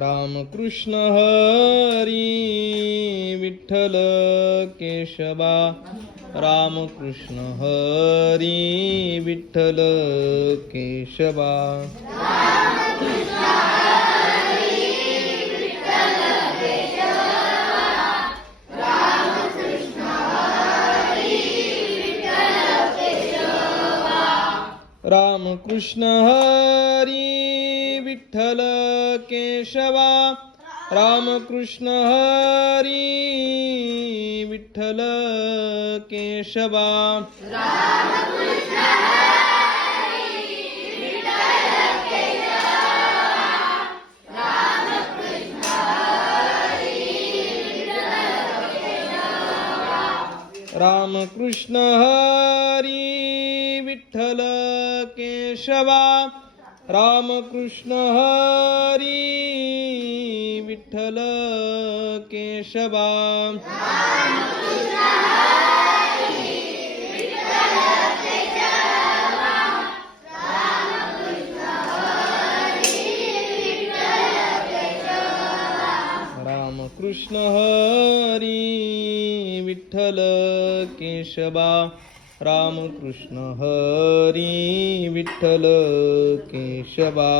Ramakrishna Hari Vitthal Keshwa Ramakrishna Hari Vitthal Keshwa Ramakrishna Hari Vitthal Keshwa Ramakrishna Hari Vitthal Keshwa Ramakrishna Hari Vitthal Keshwa Ramakrishna Hari Vitthal Keshwa Ramakrishna Hari Vitthal Keshwa Ramakrishna Hari Vitthal Keshwa